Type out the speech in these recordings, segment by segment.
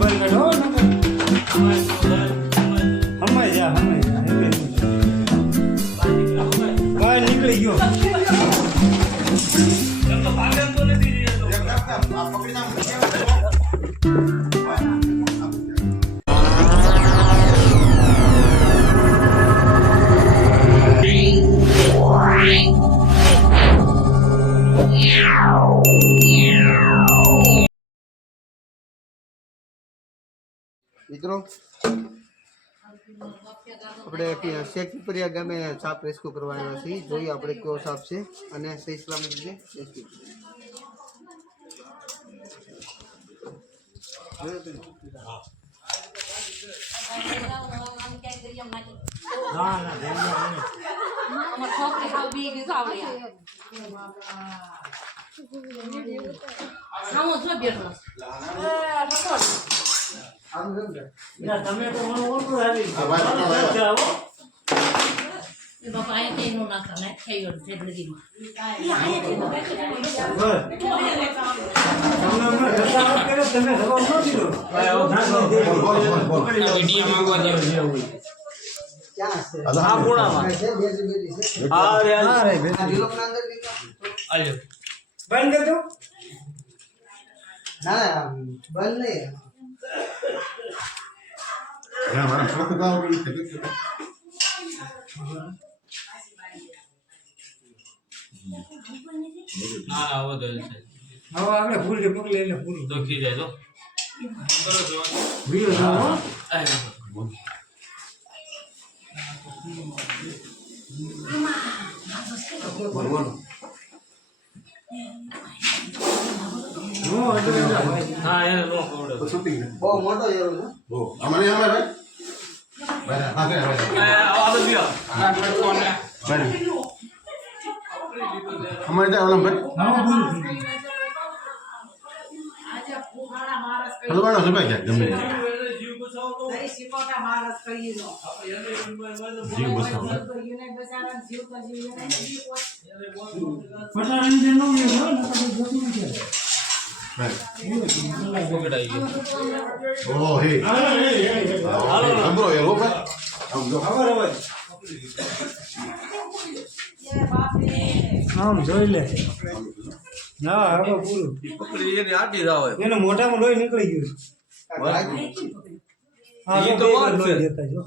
ભરી કાઢો હમાઈ જા બહાર નીકળી ગયો મિત્રો આપણે શેખપુરિયા ગામે સાપ રેસ્ક્યુ કરવા આવ્યા છીએ. જોઈએ આપણે કયો સાપ છે અને સહી સલામત રીતે રેસ્ક્યુ તમે તો મને ઓળખો આવી બાપા એ કઈ નો નાખા ને થયો છે બળદીમાં તમે જવાબ ન દીધો વિડિયો માંગવા દે ક્યાં છે? હા પૂણામાં હા રે આ ઢીલોકના અંદર દીધો? આલ્યો બંધ કરજો ના બંધ નહીં. હા આવો તો છે હવે આપણે ફૂલ કે પકડી લઈને પૂરું તો ખી જાય તો કરો જો વિડિયો જોવો હા એને નો ખવડે બહુ મોટો એરો છે. આવો તો બીઓ ના કોને हमारे क्या वाला भाई हलवाड़ा से भाई क्या जमीन जीव बसाओ પટાણી જે નો મેળો ને તો જોતું નથી પોકેટ આવી ગયો ओ हे हमरो ये लो भाई हम जो ખબર હવે આમ જોઈ લે ના હવે પૂરું પકડી એની આડી જાવ એનો મોઢામાં લોહી નીકળી ગયું હા એ તો વાત છે. લોહી દેખાય જો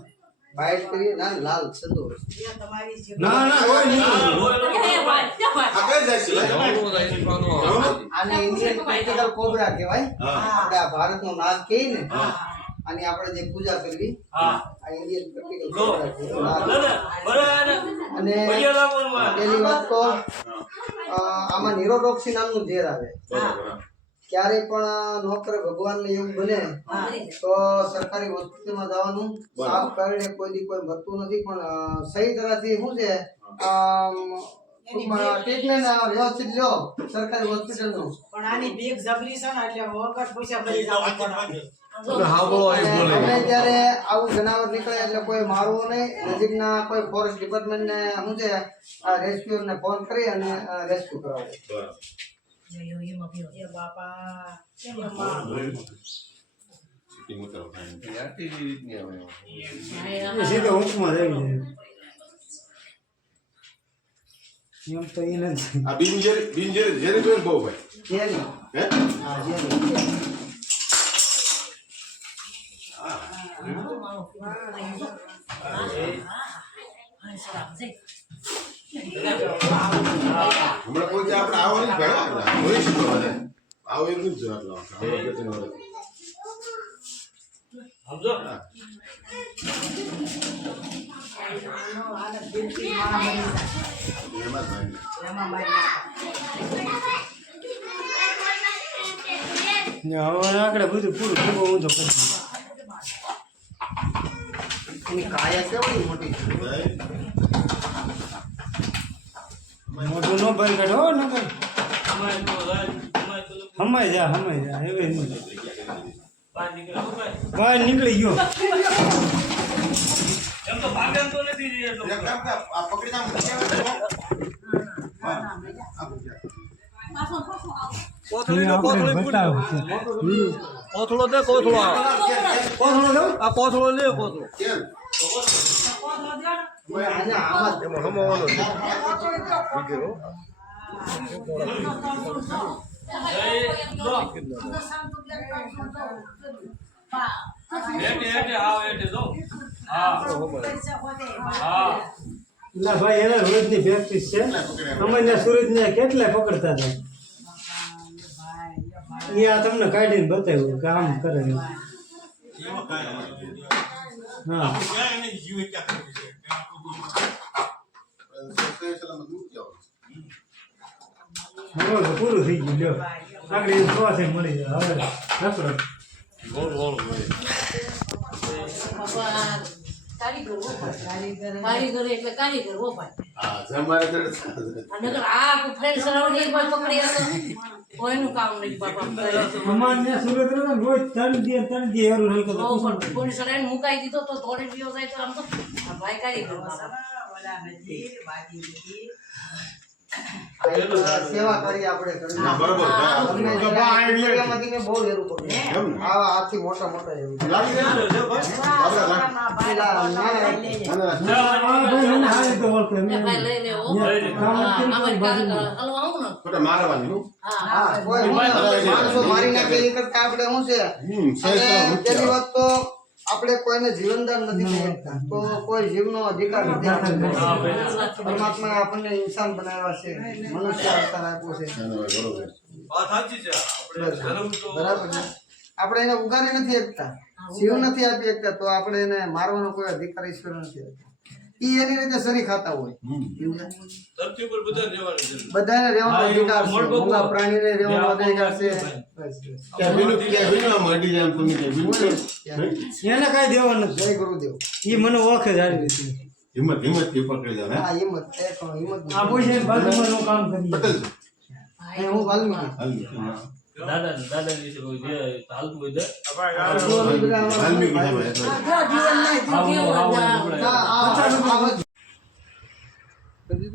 બાઈટ કરી ના લાલ સંદો ના ના લોહી નીકળી आगे जाइए આને ઇન્ડિયન ક્રિટિકલ કોબરા કહેવાય. આપણે આ ભારતનો નાગ કહે ને આની આપણે જે પૂજા કરવી હા આ ઇન્ડિયન ક્રિટિકલ કોબરા કહેવાય. બરાબર અને પેલી વાત તો આમાં નિરોડોક્સી નામનું ઝેર આવે. ક્યારે પણ નોકર ભગવાનને એવું બને તો સરકારી હોસ્પિટલમાં જવાનું. સાફ કરીને કોઈ દી કોઈ મરતું નથી, પણ સહી તરહથી શું છે ટ્રીટમેન્ટ વ્યવસ્થિત લ્યો સરકારી હોસ્પિટલનું. પણ આની બીક જબરી છે ને એટલે વગર પૈસા ભરી જવા પડે. આપણે ત્યારે આવું જનાવર નીકળે એટલે કોઈ મારવું નહીં. નજીકના કોઈ ફોરેસ્ટ ડિપાર્ટમેન્ટને શું છે રેસ્ક્યુઅરને ફોન કરી અને રેસ્ક્યુ કરાવો. એ બાપા સીધો ઊંચમાં રહી જાય એમ તો એને જ आ बिंजर जेरी तो बहु भाई જેરી. हैं હા, જેરી. हमारा कोई क्या अपना आओ नहीं भाई वही चीज हो रहा है आओ ये नहीं जरूरत लो हमारे को नहीं हो रहा સમજો આને દિલથી મારા મરી જાય. ये मत भाई એમાં મારી નાખે. હવે આગળ બધું પૂરું ભેગો ઊંધો કરી દીધો. એની કાયા કેવડી મોટી છે. મોઢું નો ભરી કાઢો ન કર અમારે તો હમાઈ જા એવી નહીં બહાર નીકળ્યો ભાઈ બહાર નીકળી ગયો એમ તો ભાગે તો નથી રહી એટલો एक काम का आप पकड़ी ना मुझे हां आप क्या કોથળી બતાવો કોથળો દે કોથળો કોથળો દઉં? આ કોથળો લે કોથળો કેમ? આમાં જ ના ભાઈ એને રોજની પ્રેક્ટિસ છે અમારે સુરજને કેટલા પકડતા હતા એ આ તમને કાઢીને બતાવ્યું કે આમ કરે એમ. હા હવે તો પૂરું થઈ ગયું લ્યો આગળ એ શ્વાસે મળી જાય હવે રખડો. બાપા કારીગર હો ભાઈ. કારીગર એટલે કારીગર હો ભાઈ. હા, જમારે કરે છે. અને અગર આ ફ્રેન્ડ સરાઉન્ડ એક વાર પકડી હતો કોઈનું કામ નહીં બાપા. અમારે સુરત રોજ 3 દી એરું નહીં કરતો. પોલીસ વાળાને મુકાઈ દીધો તો થોડી દિવસ જાય તો આમ તો આ ભાઈ કારીગર બાપા. સેવા કરી આપણે કરી. ના, બરોબર. તમને જે આ એરિયામાંથી મેં બહુ હેરું કર્યું. એમ ને? આવા આથી મોટા મોટા હેરું. લાગી જાય ને? આપણે લાગ- પેલા નાના હા ભાઈ મને હારી તો ઓળખે એ મેં. ભાઈ લઈ લેવો. અમારી કારીગર હલવા આવું ને. ખોટા મારવાની હો. હા હા, કોઈ માણસો મારી નાખે એ કરતા આપણે શું છે સહી અને સલામત પેલી વાત તો આપણે કોઈને જીવનદાન નથી કરી શકતા તો કોઈ જીવનો અધિકાર નથી આપણને. પરમાત્માએ આપણને ઇન્સાન બનાવ્યા છે મનુષ્ય અવતાર આપ્યો છે બરોબર. વાત સાચી છે આપણે ધર્મ તો બરાબર છે આપણે એને ઉગારી નથી શકતા જીવ નથી આપી શકતા તો આપણે એને મારવાનો કોઈ અધિકાર ઈશ્વર નથી આપતો. ઈ એની રીતે સરી ખાતા હોય સમજ્યા? ધરતી ઉપર બધા રહેવાની છે બધાને રહેવાનો અધિકાર છે મૂંગા પ્રાણીને રહેવાનો અધિકાર છે બસ, બસ. ક્યાં બીનું આમ હટી જાય એમ તમે કે બીનું એને કાંઈ દેવાનું નથી. જય ગુરુદેવ. એ મને ઓળખે જ સારી રીતે. હિંમતથી પકડી જાવ હે હા હિંમત એક હિંમત આ પૂછે બાજુમાં નું કામ કરીએ. પટેલ હું વાલ્મીકી હાલ દાદાની છે કોઈ જે હાલતું હોય છે વાલ્મીકી સાહેબ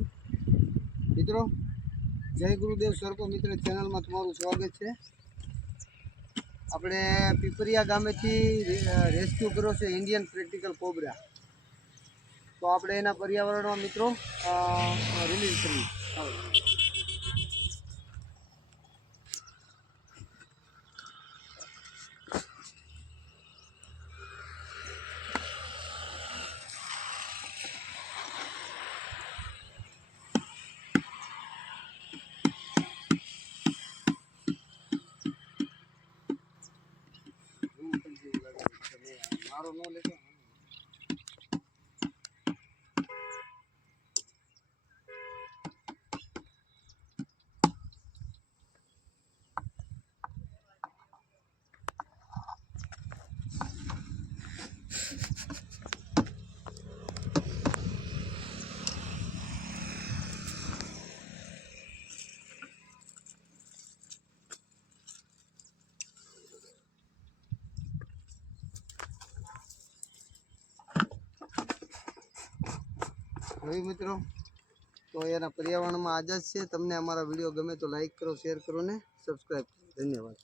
મિત્રો જય ગુરુદેવ સર્પો મિત્ર ચેનલમાં તમારું સ્વાગત છે. આપણે પીપરિયા ગામેથી રેસ્ક્યુ કર્યો છે ઇન્ડિયન પ્રેક્ટિકલ કોબરા. તો આપણે એના પર્યાવરણમાં મિત્રો રિલીઝ કરીએ. મારો ન લેતો જોયું મિત્રો. તો એના પર્યાવરણમાં આઝાદ છે. તમને અમારા વિડીયો ગમે તો લાઈક કરો, શેર કરો ને સબસ્ક્રાઈબ કરો. ધન્યવાદ.